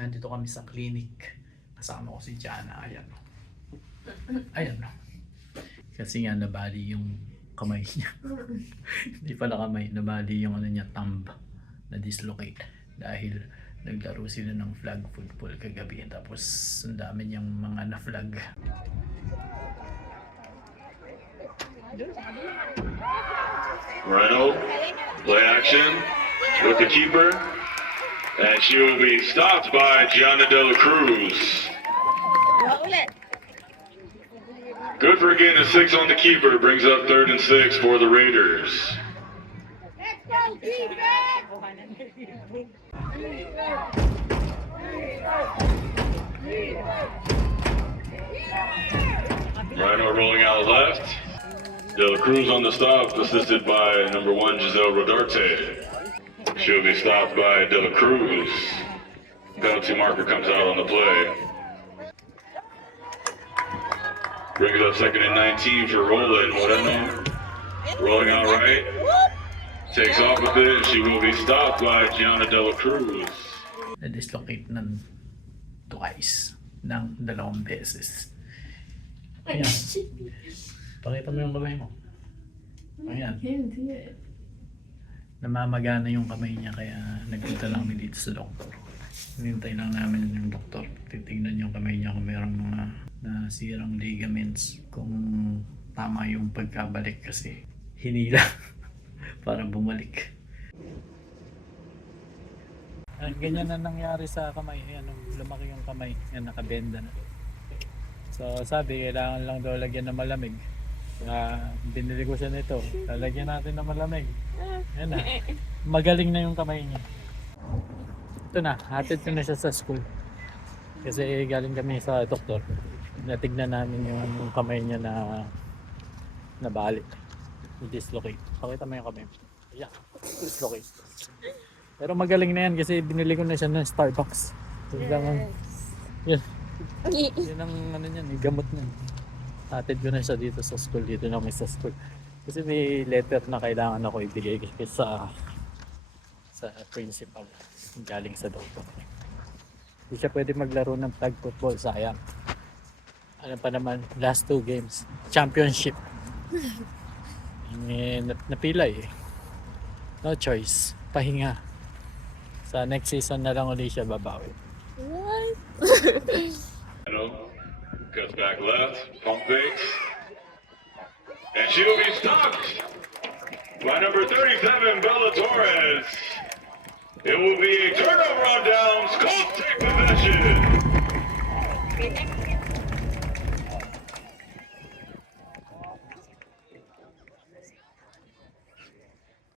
Nandito kami sa clinic. Kasama ko si Jana. Ayan. Ayan. Kasi nga nabali yung kamay niya. Hindi pala kamay. Nabali yung ano niya, thumb. Na-dislocate. Dahil naglaro sila ng flag football kagabi. Tapos ang dami niyang mga na-flag. Reynolds, play action with the keeper. And she will be stopped by Gianna De La Cruz. Good for getting a 6 on the keeper. Brings up 3rd and 6 for the Raiders. Let's go, defense! Rhino rolling out left. De La Cruz on the stop, assisted by number 1 Giselle Rodarte. She'll be stopped by De La Cruz. Penalty marker comes out on the play. Brings it up 2nd and 19 for Roland Moreno. Rolling out right. Takes off with it, and she will be stopped by Gianna De La Cruz. Na-dislocate ng twice. Ng 2 beses. Ayan. Pakita mo yung kamay mo. Ayan. Namamagana yung kamay niya kaya nagpunta lang kami dito sa doktor. Hinintay lang namin yung doktor. Titignan yung kamay niya kung mayroong mga nasirang ligaments. Kung tama yung pagkabalik kasi hinila para bumalik. Ganyan na nangyari sa kamay. Ayan, lumaki yung kamay. Yan, nakabenda na. So sabi, kailangan lang daw lagyan ng malamig. Binili ko siya nito. Lalagyan natin ng malamig. Yan na. Magaling na yung kamay niya. Ito na, hatid ko na siya sa school. Kasi galing kami sa doktor. Natignan namin yung kamay niya na nabali. Dislocate. Pakita mo yung kamay. Ayan. Dislocate. Pero magaling na yan kasi binili ko na siya ng Starbucks. Yan. Yan ang ano niyan, gamot niyan. Hatid ko na siya dito sa school. Dito na kami sa school. Kasi may letter na kailangan ako ibigay sa principal. Galing sa doktor. Hindi siya pwede maglaro ng flag football. Sayang. Ano pa naman, last 2 games. Championship. Napilay eh. No choice. Pahinga. Sa next season na lang ulit siya babawi. What? Cuts back left, pump fakes. And she will be stopped by number 37, Bella Torres. It will be a turnover on downs, called take possession.